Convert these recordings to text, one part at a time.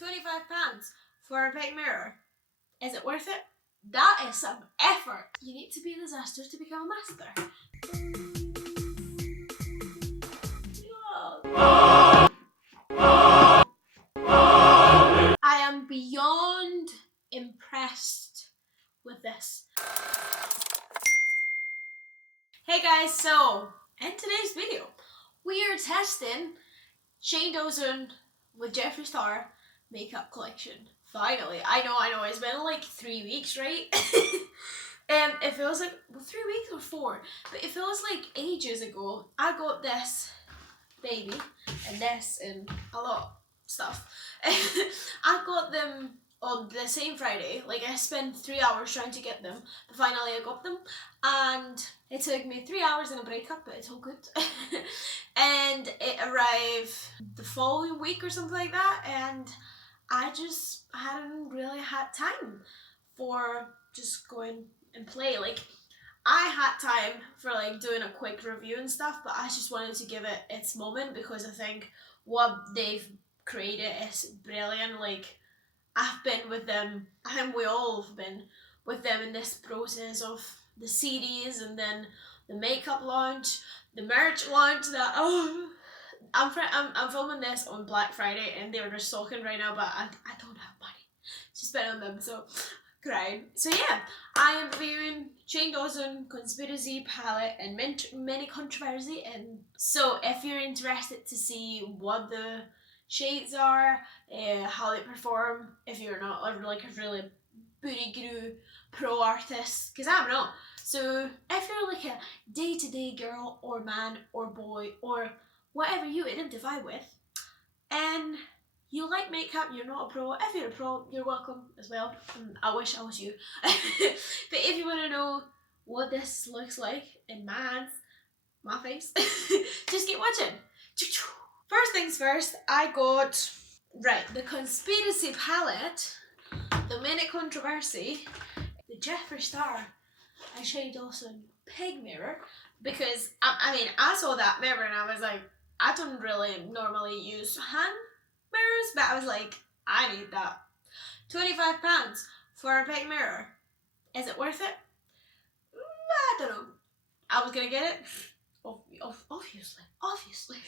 £25 for a big mirror. Is it worth it? That is some effort. You need to be a disaster to become a master. I am beyond impressed with this. Hey guys, so in today's video, we are testing Shane Dawson with Jeffree Star makeup collection. Finally, I know, it's been like 3 weeks, right? It feels like, well, 3 weeks or 4, but it feels like ages ago. I got this baby and this and a lot of stuff. I got them on the same Friday. Like, I spent 3 hours trying to get them, but finally I got them, and it took me 3 hours and a breakup, but it's all good. And it arrived the following week or something like that, and I just hadn't really had time for just going and play. Like, I had time for like doing a quick review and stuff, but I just wanted to give it its moment because I think what they've created is brilliant. Like, I've been with them, I think we all have been with them in this process of the series and then the makeup launch, the merch launch that, I'm filming this on Black Friday and they're just talking right now, but I don't have money to spend on them, so crying. So yeah, I am reviewing Shane Dawson Conspiracy Palette and many controversy, and so if you're interested to see what the shades are, how they perform, if you're not like a really booty guru pro artist, because I'm not, so if you're like a day-to-day girl or man or boy or whatever you identify with, and you like makeup, you're not a pro. If you're a pro, you're welcome as well. I wish I was you. But if you want to know what this looks like in my face, just keep watching. First things first, I got, the Conspiracy Palette, the Mini Controversy, the Jeffree Star and Shane Dawson Pig Mirror, because I mean, I saw that mirror and I was like, I don't really normally use hand mirrors, but I was like, I need that. £25 for a big mirror. Is it worth it? I don't know. I was gonna get it, obviously.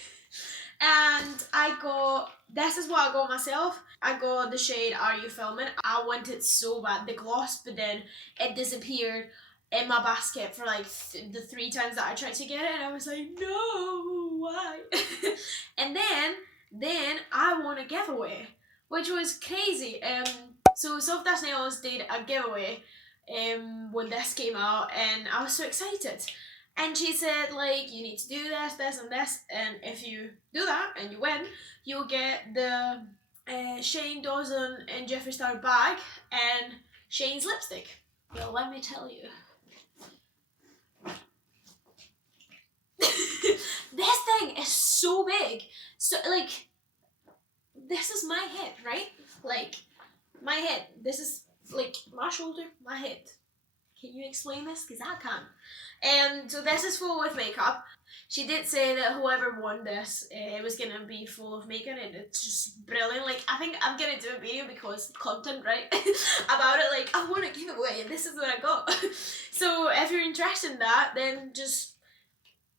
And I got, this is what I got myself. I got the shade Are You Filming? I wanted so bad the gloss, but then it disappeared in my basket for like the 3 times that I tried to get it, and I was like, no, why? And then I won a giveaway, which was crazy. So Soft As Nails did a giveaway when this came out, and I was so excited. And she said, like, you need to do this, this, and this, and if you do that and you win, you'll get the Shane Dawson and Jeffree Star bag and Shane's lipstick. Well, let me tell you. This thing is so big. So, like, this is my head, right? Like, my head. This is, like, my shoulder, my head. Can you explain this? Because I can't. And so this is full with makeup. She did say that whoever won this, it was going to be full of makeup, and it's just brilliant. Like, I think I'm going to do a video because content, right? About it, like, I want to give it away, and this is what I got. So if you're interested in that, then just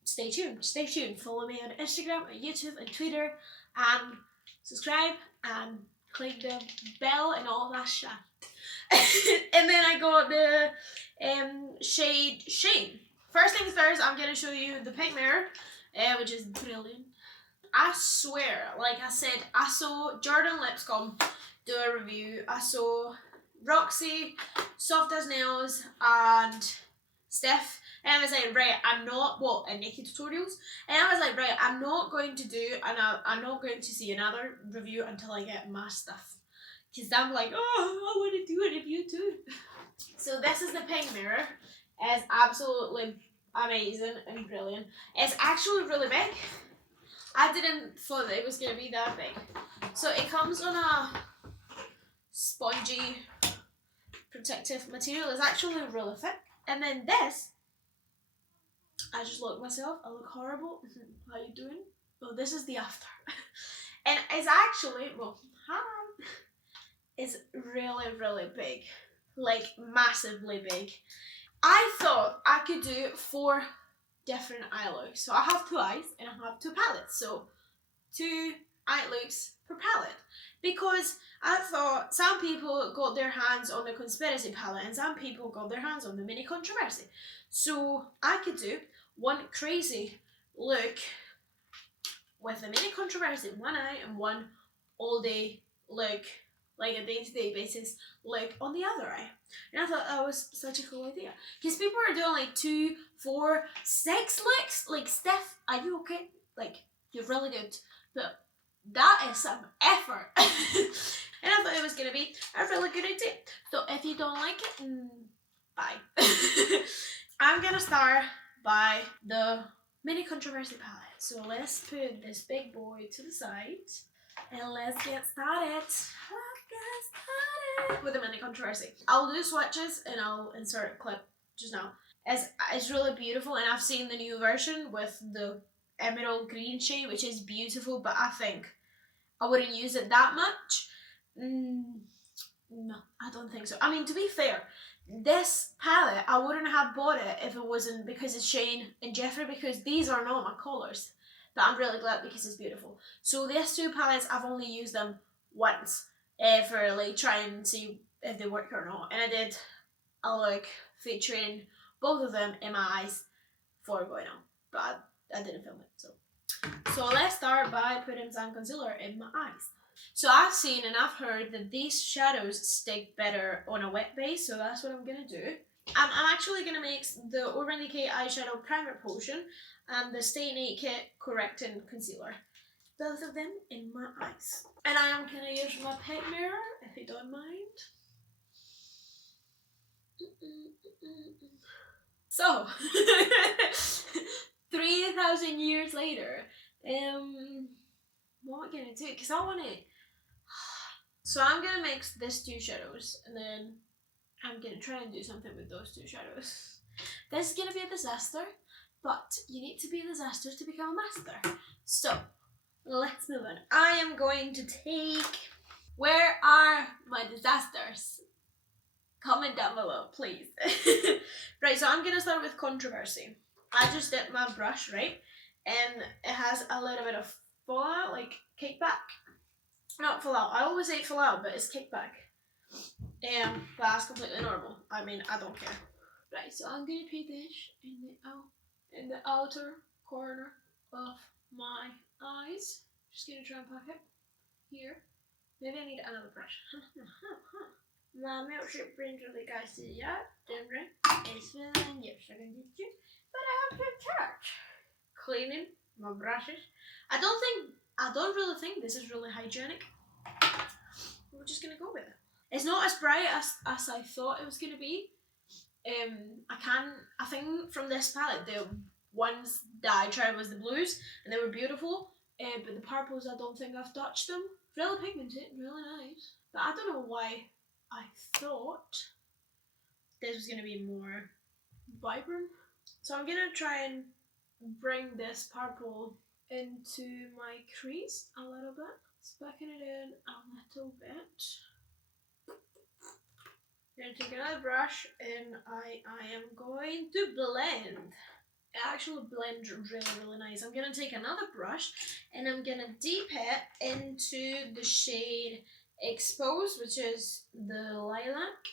stay tuned. Stay tuned. Follow me on Instagram, and YouTube, and Twitter, and subscribe, and click the bell, and all that shit. And then I got the shade Shane. First things first, I'm going to show you the pink mirror, which is brilliant. I swear, like I said, I saw Jordan Lipscomb do a review. I saw Roxy, Soft As Nails, and Steph. And I was like, right, and Naked Tutorials. And I was like, right, I'm not going to see another review until I get my stuff. Because I'm like, oh, I want to do a review too. So this is the pink mirror. It's absolutely amazing and brilliant. It's actually really big. I didn't thought that it was going to be that big. So it comes on a spongy protective material. It's actually really thick. And then this, I just look myself. I look horrible. How you doing? Well, this is the after. And it's actually, well, hi. is really, really big. Like, massively big. I thought I could do 4 different eye looks. So I have 2 eyes and I have 2 palettes. So 2 eye looks per palette. Because I thought some people got their hands on the Conspiracy palette and some people got their hands on the Mini Controversy. So I could do one crazy look with the Mini Controversy in one eye and one all day look, like a day-to-day basis look on the other eye. And I thought that was such a cool idea. Because people are doing like 2, 4, 6 looks. Like, Steph, are you okay? Like, you're really good. But that is some effort. And I thought it was going to be a really good idea. So if you don't like it, bye. I'm going to start by the Mini Controversy palette. So let's put this big boy to the side. And let's get started. With the Mini Controversy. I'll do swatches and I'll insert a clip just now. It's really beautiful, and I've seen the new version with the emerald green shade, which is beautiful, but I think I wouldn't use it that much. No, I don't think so. I mean, to be fair, this palette, I wouldn't have bought it if it wasn't because it's Shane and Jeffree, because these are not my colours. But I'm really glad because it's beautiful. So these 2 palettes, I've only used them once for like trying to see if they work or not. And I did a look featuring both of them in my eyes before going on. But I didn't film it. So let's start by putting some concealer in my eyes. So I've seen and I've heard that these shadows stick better on a wet base, so that's what I'm going to do. I'm actually going to mix the Urban Decay Eyeshadow Primer Potion and the Stay Naked Correcting Concealer. Both of them in my eyes. And I am going to use my pet mirror, if you don't mind. So, 3,000 years later, what am I going to do? Because I want to... So I'm going to mix these 2 shadows, and then I'm going to try and do something with those 2 shadows. This is going to be a disaster, but you need to be a disaster to become a master. So, let's move on. I am going to take... Where are my disasters? Comment down below, please. Right, so I'm going to start with Controversy. I just did my brush, right? And it has a little bit of fallout, like kickback. Not fallout. I always say fallout, but it's kickback. But that's completely normal. I mean, I don't care. Right, so I'm gonna put this in the outer corner of my eyes. Just gonna try and pack it here. Maybe I need another brush. My milkshake brings really guys to the yard. It's feeling yes, I can get you. But I have to touch. Cleaning my brushes. I don't really think this is really hygienic. We're just gonna go with it. It's not as bright as I thought it was gonna be. I think from this palette, the ones that I tried was the blues, and they were beautiful. But the purples, I don't think I've touched them. Really pigmented, really nice. But I don't know why I thought this was gonna be more vibrant. So I'm gonna try and bring this purple into my crease a little bit. Spacking it in a little bit. I'm gonna take another brush and I am going to blend. It actually blends really nice. I'm gonna take another brush and I'm gonna dip it into the shade Exposed, which is the lilac.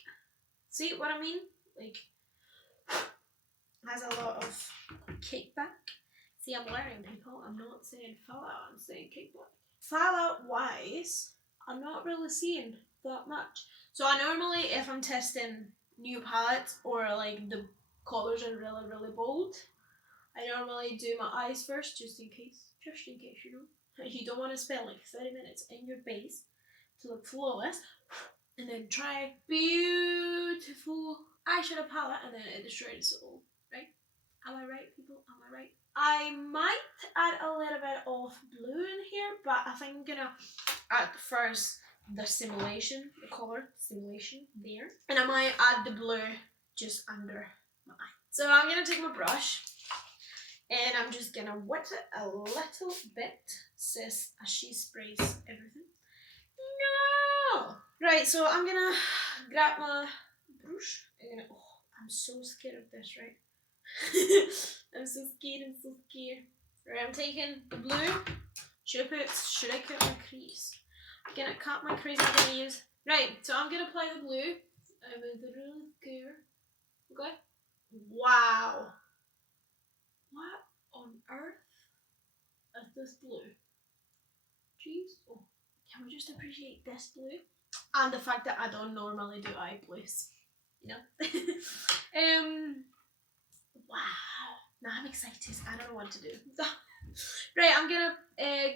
See what I mean? Like, has a lot of kickback. See, I'm learning, people. I'm not saying fallout, I'm saying kickback. Fallout wise, I'm not really seeing that much. So I normally, if I'm testing new palettes or like the colors are really bold, I normally do my eyes first, just in case, you know. You don't want to spend like 30 minutes in your base to look flawless, and then try beautiful eyeshadow palette and then it destroys it all, right? Am I right, people? Am I right? I might add a little bit of blue in here, but I think I'm gonna add first the simulation, the color simulation there. And I might add the blue just under my eye. So I'm gonna take my brush and I'm just gonna wet it a little bit, sis, as she sprays everything. No! Right, so I'm gonna grab my brush. I'm so scared of this, right? I'm so scared. Right, I'm taking the blue. Should I cut my crease? I'm gonna cut my crease. I'm gonna use. Right, so I'm gonna apply the blue. I'm really scared. Okay. Wow. What on earth is this blue? Jeez. Oh, can we just appreciate this blue? And the fact that I don't normally do eye blues. You know? Wow. Now I'm excited. I don't know what to do. Right, I'm gonna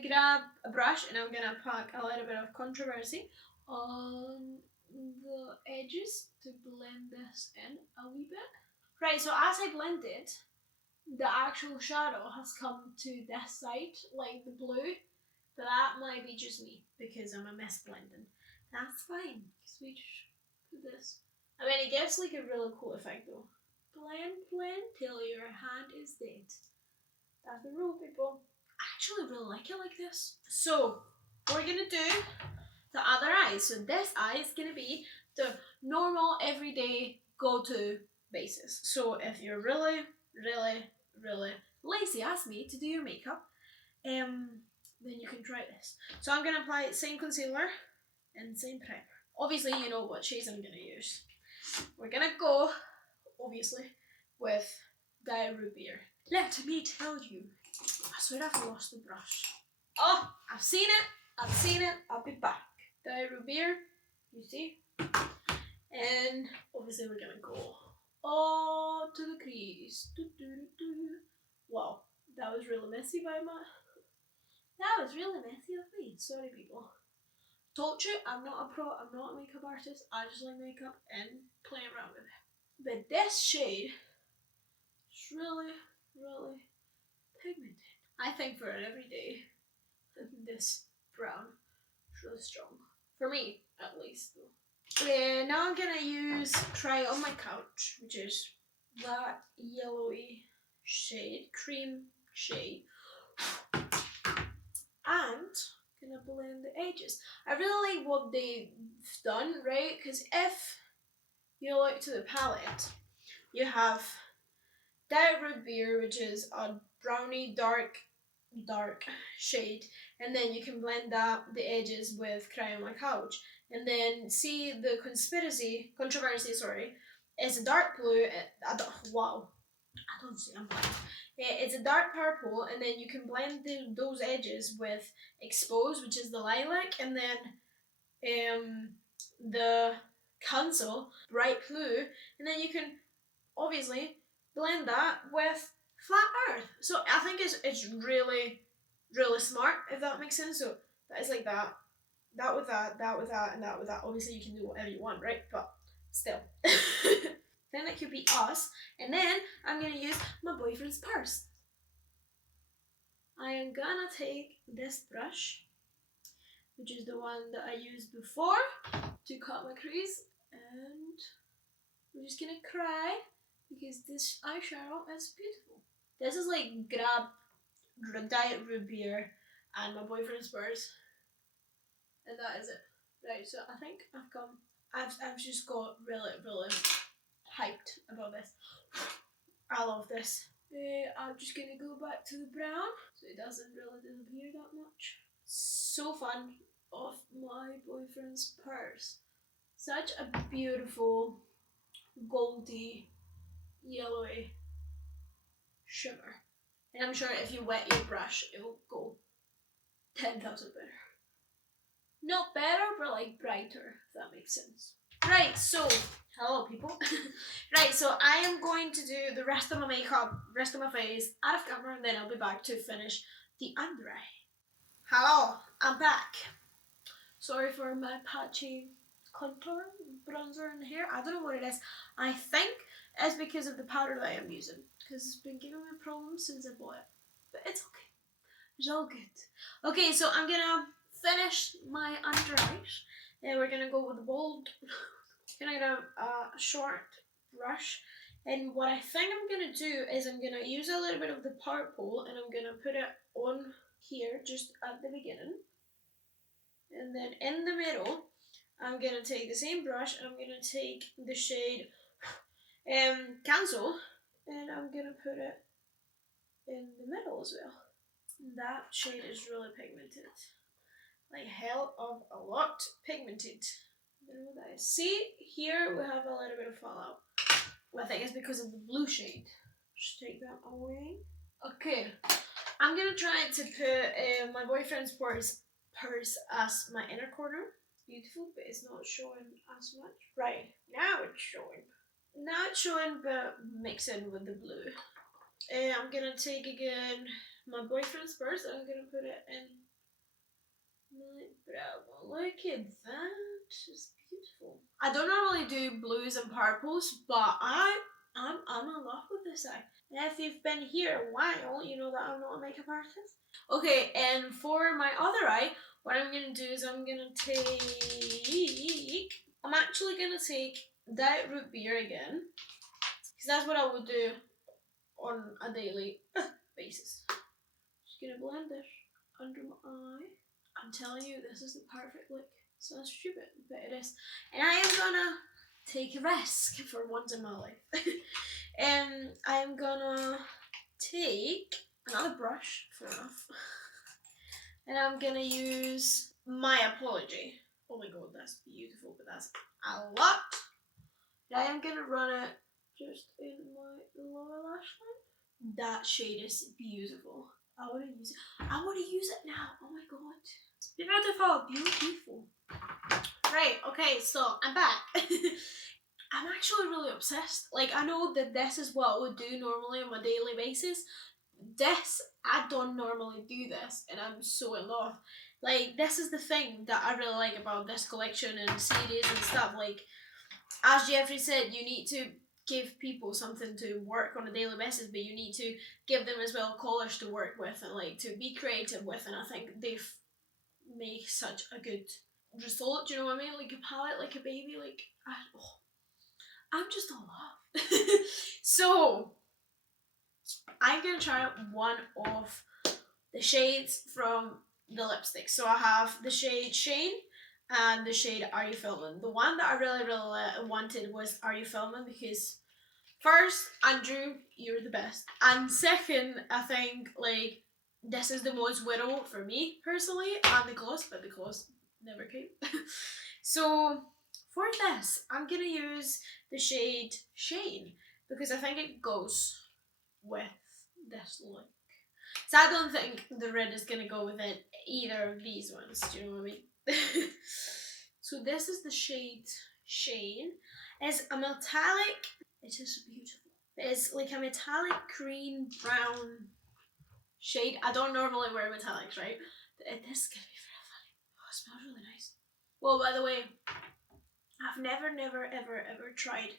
grab a brush and I'm gonna pack a little bit of controversy on the edges to blend this in a wee bit. Right, so as I blend it, the actual shadow has come to this side, like the blue, but that might be just me because I'm a mess blending. That's fine, because we just put this. I mean, it gives like a really cool effect though. Blend till your hand is dead. That's the rule, people. I actually really like it like this. So, we're gonna do the other eye. So this eye is gonna be the normal, everyday, go-to basis. So if you're really, really, really lazy as me to do your makeup, then you can try this. So I'm gonna apply same concealer and same primer. Obviously, you know what shades I'm gonna use. We're gonna go, obviously, with Diet Root Beer. Let me tell you, I swear I've lost the brush. Oh, I've seen it, I'll be back. Diet Root Beer, you see? And obviously we're gonna go all to the crease. Wow, that was really messy that was really messy of me. Sorry people. Told you, I'm not a pro, I'm not a makeup artist, I just like makeup and play around with it. But this shade is really, really pigmented. I think for an everyday, this brown is really strong. For me, at least though. Yeah, now I'm gonna use Cry on My Couch, which is that yellowy shade, cream shade. And gonna blend the edges. I really like what they've done, right? Because if you look to the palette, you have Diet Root Beer, which is a brownie dark shade, and then you can blend that the edges with Cry on My Couch, and then see the controversy, sorry, is a dark blue. Wow, I don't see. I'm blind. Yeah, it's a dark purple, and then you can blend those edges with Expose, which is the lilac, and then the Cancel, bright blue, and then you can obviously blend that with Flat Earth. So I think it's really, really smart, if that makes sense. So that is like that with that, that with that, and that with that. Obviously you can do whatever you want, right? But still. Then that could be us. And then I'm gonna use my boyfriend's purse. I am gonna take this brush, which is the one that I used before to cut my crease, and I'm just gonna cry because this eyeshadow is beautiful. This is like grab Diet Root Beer and my boyfriend's purse, and that is it. Right, so I think I've just got really, really hyped about this. I love this. I'm just gonna go back to the brown so it doesn't really disappear that much. So fun of my boyfriend's purse. Such a beautiful goldy, yellowy shimmer. And I'm sure if you wet your brush, it will go 10,000 better. Not better, but like brighter, if that makes sense. Right, so, hello people. Right, so I am going to do the rest of my makeup, rest of my face, out of camera, and then I'll be back to finish the under eye. Hello, I'm back. Sorry for my patchy contour, bronzer in the hair. I don't know what it is. I think it's because of the powder that I am using, because it's been giving me problems since I bought it. But it's okay. It's all good. Okay, so I'm gonna finish my under eyes. And we're gonna go with the bold. Gonna get a short brush. And what I think I'm gonna do is I'm gonna use a little bit of the purple and I'm gonna put it on here just at the beginning. And then in the middle, I'm gonna take the same brush, I'm gonna take the shade Cancel, and I'm gonna put it in the middle as well. That shade is really pigmented. Like hell of a lot pigmented. See, here we have a little bit of fallout. I think it's because of the blue shade. Just take that away. Okay, I'm gonna try to put my boyfriend's purse as my inner corner. Beautiful, but it's not showing as much. Right, now it's showing. Now it's showing, but mixing with the blue. I'm gonna take again my boyfriend's purse and I'm gonna put it in my brow. Look at that, it's beautiful. I don't normally do blues and purples, but I'm in love with this eye. And if you've been here a while, you know that I'm not a makeup artist. Okay, and for my other eye, what I'm gonna do is I'm actually gonna take Diet Root Beer again, because that's what I would do on a daily basis. Just gonna blend this under my eye. I'm telling you, this is the perfect look. Sounds stupid, but it is. And I am gonna take a risk for once in my life. And I'm gonna take another brush, fair enough. And I'm gonna use My Apology. Oh my god, that's beautiful, but that's a lot. And I am gonna run it just in my lower lash line. That shade is beautiful. I wanna use it. I wanna use it now. Oh my god. It's beautiful, beautiful. Right, okay, so I'm back. I'm actually really obsessed. Like, I know that this is what I would do normally on a daily basis. I don't normally do this, and I'm so in love. Like, this is the thing that I really like about this collection and series and stuff. Like, as Jeffree said, you need to give people something to work on a daily basis, but you need to give them as well colors to work with and like to be creative with. And I think they've made such a good result. Do you know what I mean? Like a palette, like a baby. Like I'm just in love. So I'm gonna try out one of the shades from the lipstick. So I have the shade Shane and the shade Are You Filming. The one that I really wanted was Are You Filming, because first, Andrew, you're the best, and second, I think like this is the most widow for me personally, and the gloss, but the gloss never came. So for this, I'm gonna use the shade Shane because I think it goes with this look. So I don't think the red is gonna go with it either of these ones. Do you know what I mean? So this is the shade Shane. It's a metallic. It is beautiful. It's like a metallic green brown shade. I don't normally wear metallics, right? But this is gonna be very funny. Oh, it smells really nice. Well, by the way, I've never, ever tried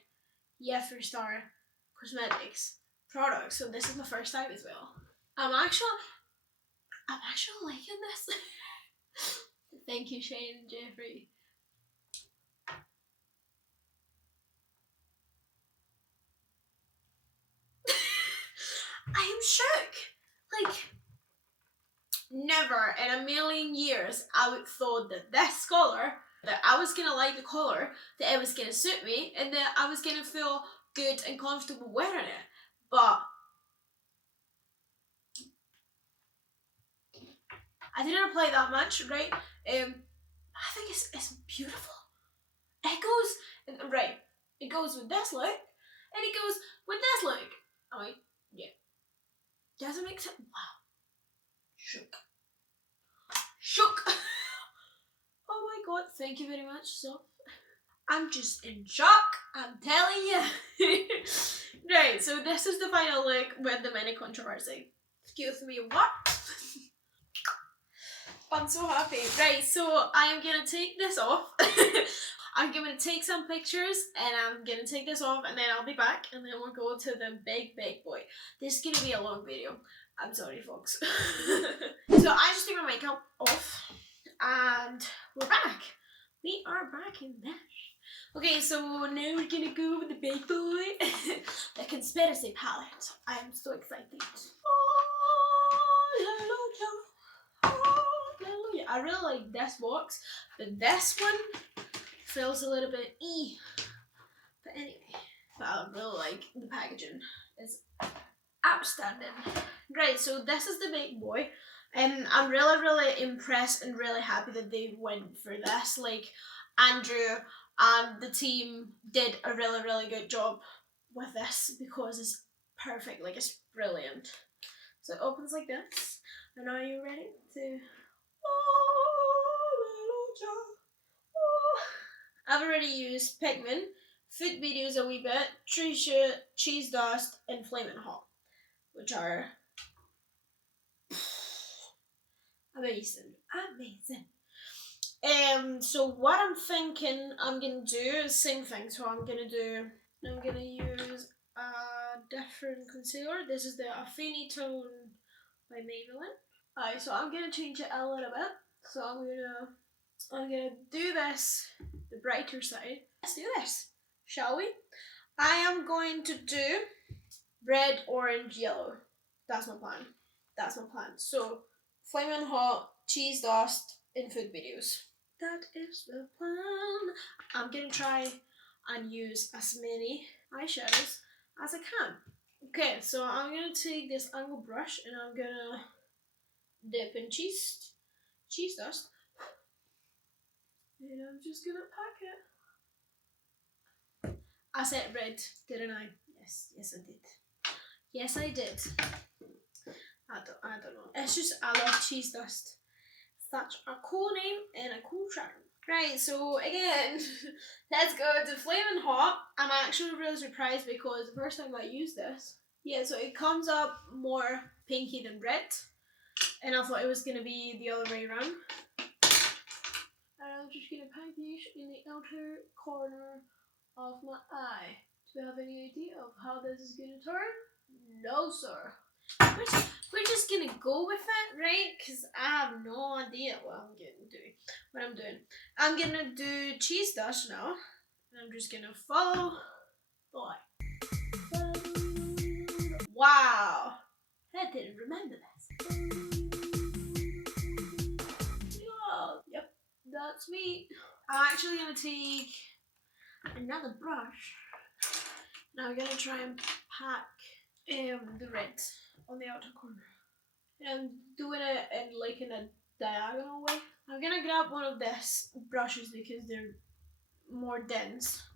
Jeffree Star cosmetics products, so this is my first time as well. I'm actually liking this. Thank you, Shane and Jeffree. I am shook. Like, never in a million years I would thought that this color, that I was gonna like the color, that it was gonna suit me, and that I was gonna feel good and comfortable wearing it. But I didn't apply that much, right? I think it's beautiful. It goes right. It goes with this look, and it goes with this look. I'm like, yeah. Doesn't make sense. Wow. Shook. Shook. Oh my god, thank you very much. So I'm just in shock, I'm telling you. Right, so this is the final look with the mini controversy. Excuse me, what? I'm so happy. Right, so I am gonna take this off. I'm gonna take some pictures and I'm gonna take this off and then I'll be back and then we'll go to the big boy. This is gonna be a long video. I'm sorry, folks. So I just took my makeup off and we're back. We are back in this. Okay, so now we're gonna go with the big boy. The conspiracy palette. I am so excited. Hallelujah. Hallelujah. I really like this box, but this one feels a little bit but anyway. But I really like the packaging. It's outstanding. Great, so this is the big boy. And I'm really impressed and really happy that they went for this. Like, Andrew and the team did a really good job with this because it's perfect. Like, it's brilliant. So it opens like this. And are you ready to... Oh, little John. Oh. I've already used Pigment, Food Videos a wee bit, Treasure, Cheese Dust, and Flamin' Hot, which are amazing. So what I'm thinking I'm gonna do is same thing. So I'm gonna use a different concealer. This is the Affinity Tone by Maybelline. Alright, so I'm gonna change it a little bit. So I'm gonna do this the brighter side. Let's do this, shall we? I am going to do red, orange, yellow. That's my plan. So, Flamin' Hot, Cheese Dust, and Food Videos. That is the plan. I'm gonna try and use as many eyeshadows as I can. Okay, so I'm gonna take this angle brush and I'm gonna dip in cheese dust. And I'm just gonna pack it. I said red, didn't I? Yes, I did. Yes, I did. I don't know. It's just, I love cheese dust. Such a cool name and a cool charm. Right, so again, let's go to Flamin' Hot. I'm actually really surprised because the first time I used this, yeah, so it comes up more pinky than red. And I thought it was going to be the other way around. And I'm just going to pack this in the outer corner of my eye. Do you have any idea of how this is going to turn? No, sir. We're just gonna go with it, right? Because I have no idea what I'm doing. I'm gonna do cheese dust now. And I'm just gonna follow the light. Wow! I didn't remember this. Oh, yep, that's me. I'm actually gonna take another brush. Now I'm gonna try and pack the red on the outer corner. And I'm doing it in a diagonal way. I'm gonna grab one of these brushes because they're more dense.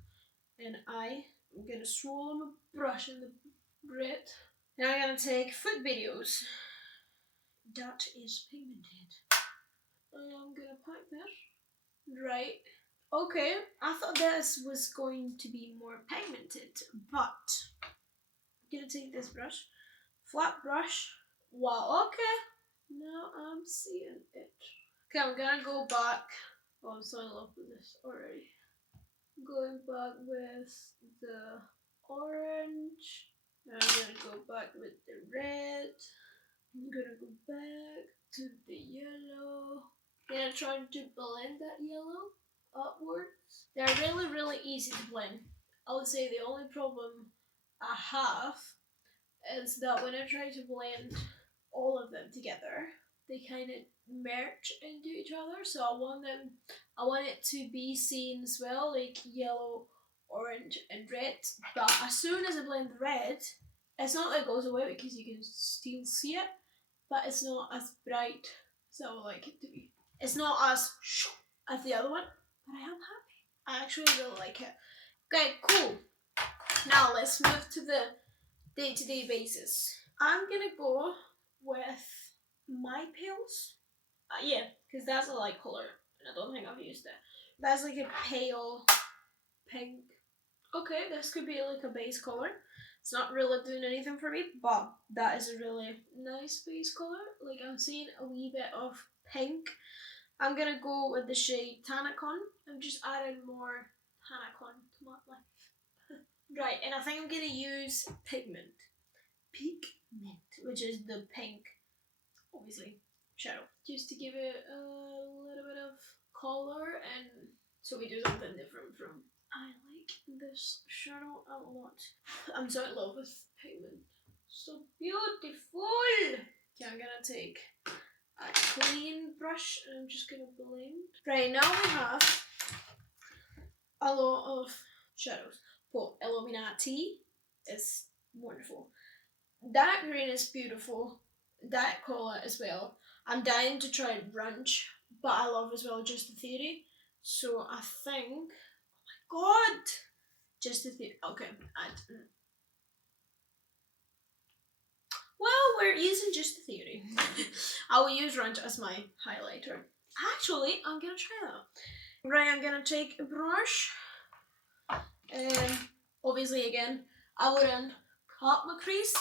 And I'm gonna swirl my brush in the red. And I'm gonna take Food Videos. That is pigmented. And I'm gonna pack that. Right. Okay, I thought this was going to be more pigmented, but I'm gonna take this brush. Flat brush. Wow, okay. Now I'm seeing it. Okay, I'm gonna go back. Oh, I'm so in love with this already. Going back with the orange. I'm gonna go back with the red. I'm gonna go back to the yellow. Gonna try to blend that yellow upwards. They're really easy to blend. I would say the only problem I have is that when I try to blend all of them together, they kind of merge into each other. So I want it to be seen as well, like yellow, orange, and red. But as soon as I blend the red, it's not that it goes away because you can still see it, but it's not as bright as I would like it to be. It's not as the other one, but I am happy. I actually really like it. Okay, cool. Now let's move to the day-to-day basis. I'm gonna go with my pales. Yeah, because that's a light color, and I don't think I've used it. That's like a pale pink. Okay, this could be like a base color. It's not really doing anything for me, but that is a really nice base color. Like, I'm seeing a wee bit of pink. I'm gonna go with the shade Tanacon. I'm just adding more Tanacon to my life. Right, and I think I'm gonna use pigment, which is the pink, obviously, shadow, just to give it a little bit of color, and so we do something different from. I like this shadow a lot. I'm so in love with pigment. So beautiful. Okay, I'm gonna take a clean brush and I'm just gonna blend. Right, now we have a lot of shadows. But Illuminati is wonderful. That green is beautiful. That colour as well. I'm dying to try brunch, but I love as well Just the Theory. So I think, God, Just the Theory. Okay, well, we're using Just the Theory. I will use brunch as my highlighter. Actually, I'm gonna try that. Right, I'm gonna take a brush, and obviously, again, I wouldn't cut my crease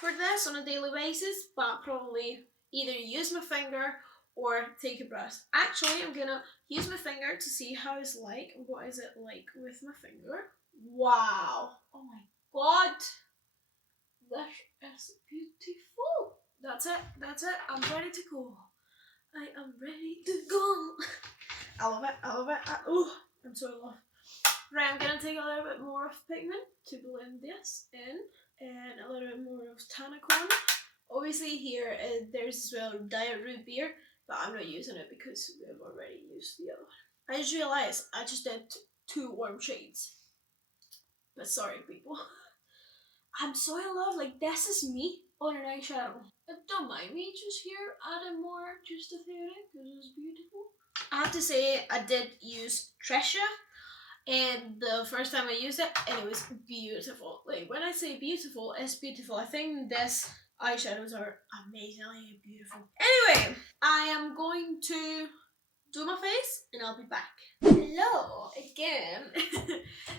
for this on a daily basis, but probably either use my finger or take a brush. Actually, I'm gonna use my finger to see how it's like. What is it like with my finger? Wow! Oh my god! That is beautiful! That's it, that's it. I'm ready to go. I am ready to go. I love it, I love it. Oh, I'm so in love. Right, I'm gonna take a little bit more of pigment to blend this in, and a little bit more of Tanacon. Obviously here there's as well Diet Root Beer, but I'm not using it because we've already used the other one. I just realized I just did two warm shades. But sorry people. I'm so in love, like this is me on an eyeshadow. Don't mind me just here adding more Just the Theory because it's beautiful. I have to say I did use Tresha, and the first time I used it, and it was beautiful. Like when I say beautiful, it's beautiful. I think this eyeshadows are amazingly beautiful. Anyway, I am going to do my face and I'll be back. Hello again.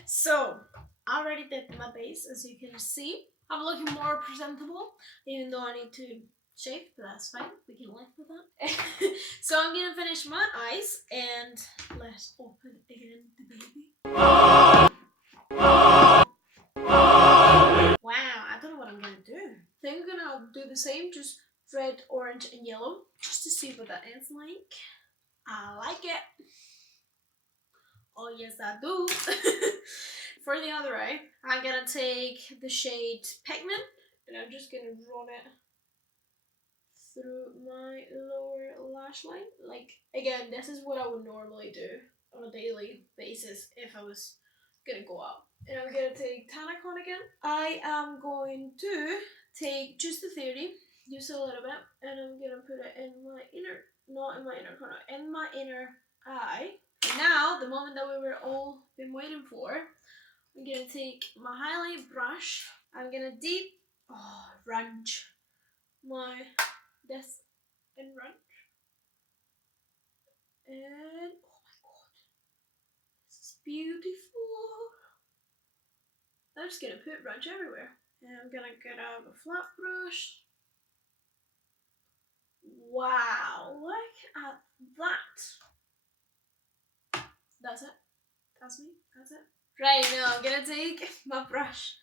So I already did my base, as you can see. I'm looking more presentable, even though I need to shave, but that's fine. We can live with that. So I'm gonna finish my eyes and let's open again the baby. Wow, I don't know what I'm gonna do. I think I'm gonna do the same, just red, orange, and yellow, just to see what that is like. I like it. Oh yes, I do. For the other eye, I'm gonna take the shade Pigment, and I'm just gonna run it through my lower lash line. Like, again, this is what I would normally do on a daily basis if I was gonna go out. And I'm gonna take Tanacon again. I am going to take Just the Theory, just a little bit, and I'm gonna put it in my inner, not in my inner corner, in my inner eye. Now, the moment that we were all been waiting for, I'm gonna take my highlight brush. I'm gonna range my this in range, and oh my god, this is beautiful. I'm just gonna put range everywhere, and I'm gonna get out a flat brush. Wow, look at that. That's it. That's me. That's it. Right, now I'm gonna take my brush.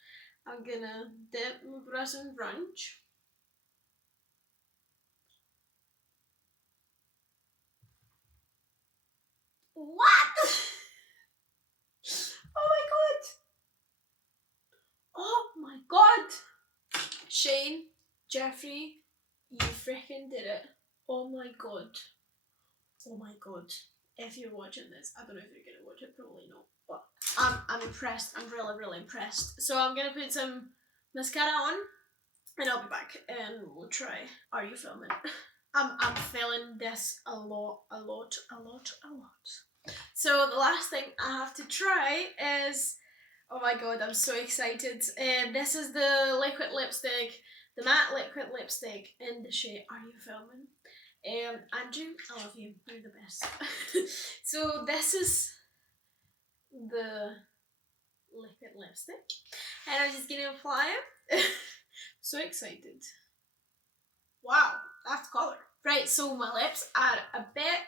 I'm gonna dip my brush in range. What? Oh my god! Oh my god! Shane, Jeffree, you freaking did it. Oh my god. Oh my god. If you're watching this, I don't know if you're gonna watch it, probably not. But I'm impressed. I'm really, really impressed. So I'm gonna put some mascara on and I'll be back and we'll try Are You Filming? I'm feeling this a lot. So the last thing I have to try is, oh my god, I'm so excited. And this is the liquid lipstick, the matte liquid lipstick in the shade Are You Filming? Andrew, I love you. You're the best. So this is the liquid lipstick, and I'm just gonna apply it. So excited. Wow, that's color. Right, so my lips are a bit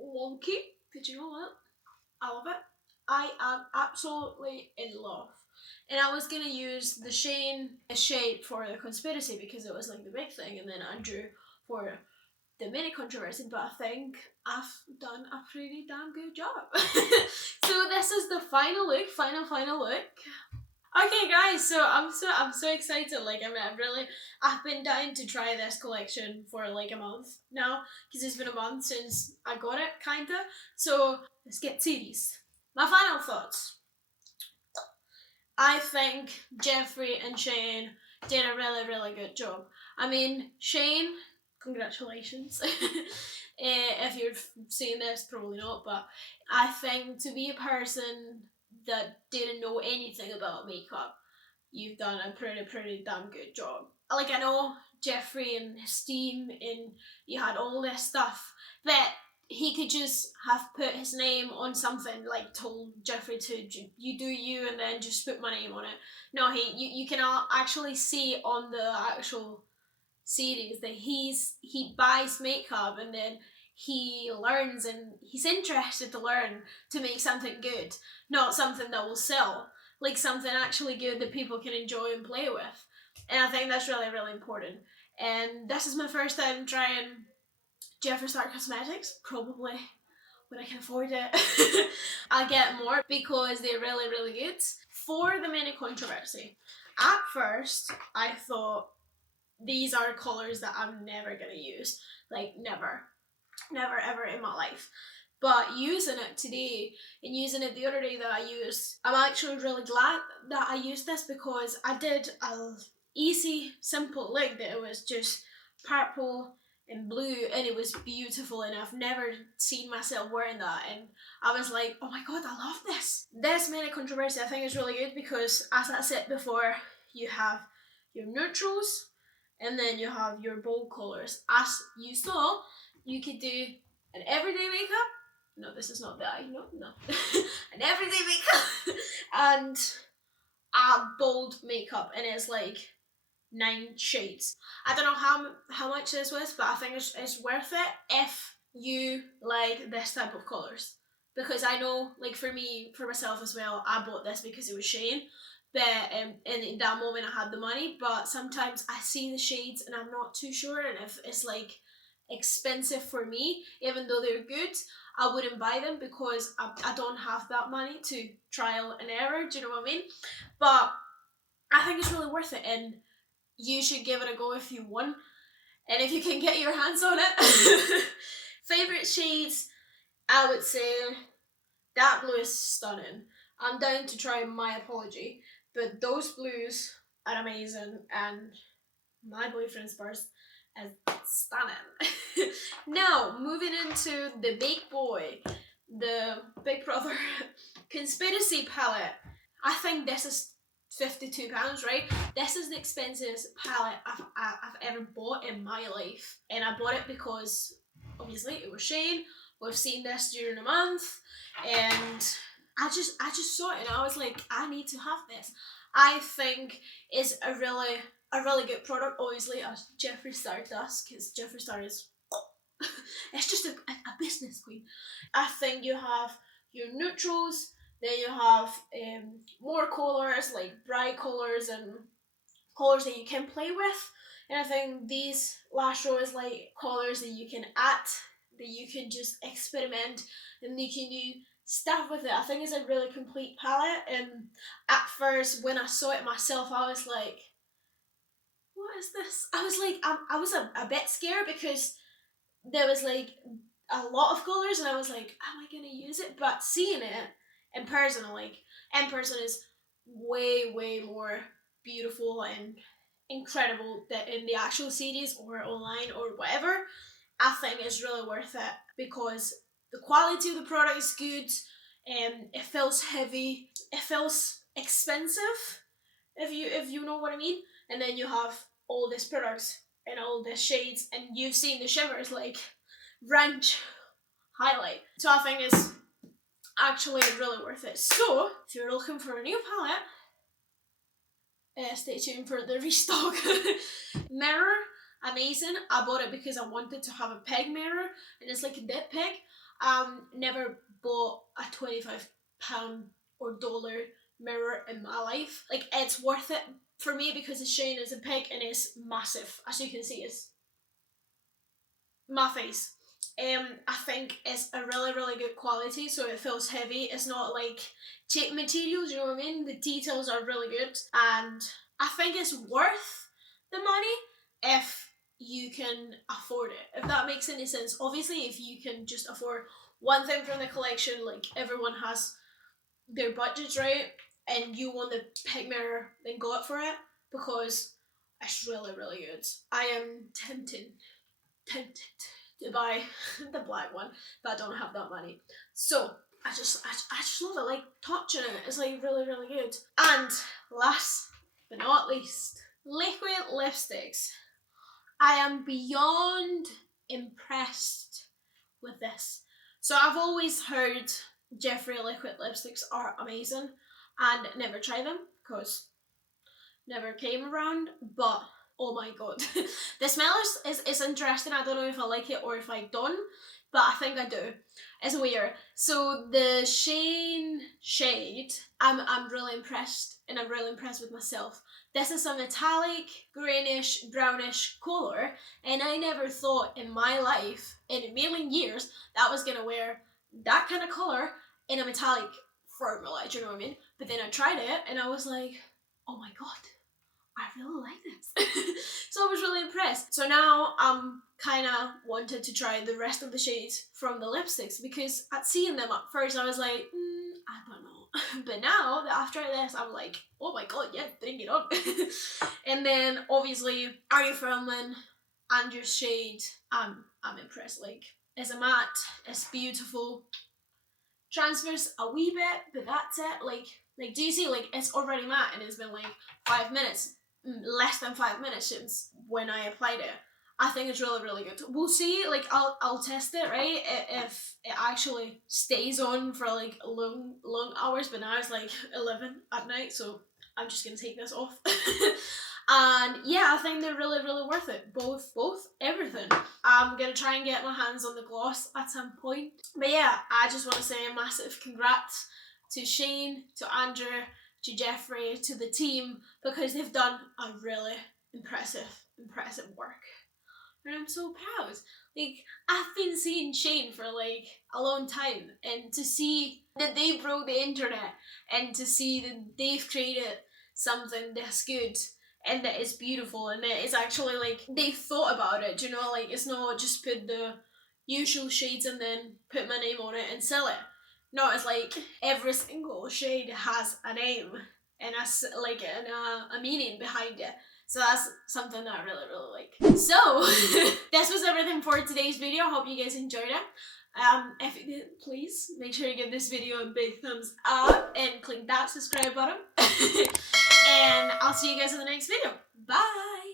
wonky, but you know what? I love it. I am absolutely in love. And I was gonna use the Shane shade for the conspiracy because it was like the big thing, and then Andrew for the mini controversy, but I think I've done a pretty damn good job. So this is the final look, final look. Okay guys, so I'm so excited. Like I've been dying to try this collection for like a month now because it's been a month since I got it, kinda. So let's get serious. my final thoughts. I think Jeffree and Shane did a really, really good job. I mean, Shane, congratulations. If you've seen this, probably not, but I think to be a person that didn't know anything about makeup, you've done a pretty, pretty damn good job. Like, I know Jeffree and his team, and you had all this stuff, but he could just have put his name on something, like told Jeffree to you do you and then just put my name on it. No, you can actually see on the actual series that he buys makeup and then he learns and he's interested to learn to make something good, not something that will sell, like something actually good that people can enjoy and play with. And I think that's really, really important. And this is my first time trying Jeffree Star cosmetics, probably when I can afford it. I'll get more because they're really, really good. For the mini controversy, at first I thought these are colors that I'm never gonna use. Like, never. Never ever in my life. But using it today and using it the other day that I used, I'm actually really glad that I used this because I did a easy, simple look that it was just purple and blue and it was beautiful and I've never seen myself wearing that and I was like, oh my god, I love this. This mini controversy I think is really good because as I said before, you have your neutrals and then you have your bold colours. As you saw, you could do an everyday makeup. No, this is not the eye. No, no. An everyday makeup and a bold makeup, and it's like 9 shades. I don't know how much this was, but I think it's worth it if you like this type of colours. Because I know, like for me, for myself as well, I bought this because it was Shane. But in that moment I had the money, but sometimes I see the shades and I'm not too sure, and if it's like expensive for me, even though they're good, I wouldn't buy them because I don't have that money to trial and error, do you know what I mean? But I think it's really worth it and you should give it a go if you want and if you can get your hands on it. Favorite shades, I would say that blue is stunning. I'm down to try My Apology, but those blues are amazing and my boyfriend's first is stunning. Now, moving into the big boy, the Big Brother Conspiracy palette. I think this is £52, right? This is the expensivest palette I've ever bought in my life. And I bought it because, obviously, it was Shane. We've seen this during the month. And I just saw it and I was like, I need to have this. I think it's a really good product, obviously, as Jeffree Star does, because Jeffree Star is it's just a business queen. I think you have your neutrals, then you have more colours, like bright colours and colours that you can play with. And I think these last row is like colours that you can add, that you can just experiment and you can do stuff with it. I think it's a really complete palette. And at first, when I saw it myself, I was like, what is this? I was like, I was a bit scared because there was like a lot of colours and I was like, am I gonna use it? But seeing it in person, like in person is way more beautiful and incredible that in the actual series or online or whatever. I think it's really worth it because the quality of the product is good and it feels heavy, it feels expensive if you know what I mean. And then you have all these products and all the shades and you've seen the shimmers like ranch highlight. So I think it's actually really worth it. So if you're looking for a new palette, stay tuned for the restock. Mirror, amazing. I bought it because I wanted to have a peg mirror and it's like a dip peg. Never bought a £25 or dollar mirror in my life. Like, it's worth it for me because it's Shane is a peg and it's massive. As you can see, it's my face. I think it's a really good quality, so it feels heavy. It's not like cheap materials, you know what I mean? The details are really good, and I think it's worth the money if you can afford it, if that makes any sense. Obviously, if you can just afford one thing from the collection, like everyone has their budget's right and you want the pink mirror, then go up for it, because it's really, really good. I am tempted to buy the black one, but I don't have that money. So I just love it. Like, touching it is like really, really good. And last but not least, liquid lipsticks. I am beyond impressed with this. So I've always heard Jeffree liquid lipsticks are amazing and never try them because never came around, but oh my god. The smell is interesting. I don't know if I like it or if I don't, but I think I do. It's weird. So the Shane shade, I'm really impressed, and I'm really impressed with myself. This is a metallic, greenish, brownish colour, and I never thought in my life, in a million years, that I was gonna wear that kind of colour in a metallic formula, do you know what I mean? But then I tried it, and I was like, oh my god, I really like this. So I was really impressed. So now I'm kind of wanted to try the rest of the shades from the lipsticks, because at seeing them at first I was like, I don't know. But now that I've tried this, I'm like, oh my god, yeah, bring it on. And then obviously Are Filming and your shade, I'm impressed. Like, it's a matte, it's beautiful, transfers a wee bit, but that's it. Like, do you see, like, it's already matte and it's been like 5 minutes, less than 5 minutes since when I applied it. I think it's really, really good. We'll see, like, I'll test it, right, if it actually stays on for like long hours, but now it's like 11 at night, so I'm just gonna take this off. And yeah, I think they're really, really worth it. Both, everything. I'm gonna try and get my hands on the gloss at some point. But yeah, I just want to say a massive congrats to Shane, to Andrew, to Jeffree, to the team, because they've done a really impressive work. And I'm so proud. Like, I've been seeing Shane for like a long time, and to see that they broke the internet, and to see that they've created something that's good and that is beautiful, and that is actually like they thought about it, you know, like it's not just put the usual shades and then put my name on it and sell it. No, it's like every single shade has a name and a meaning behind it. So that's something that I really, really like. So this was everything for today's video. I hope you guys enjoyed it. If you did, please make sure you give this video a big thumbs up and click that subscribe button. And I'll see you guys in the next video. Bye!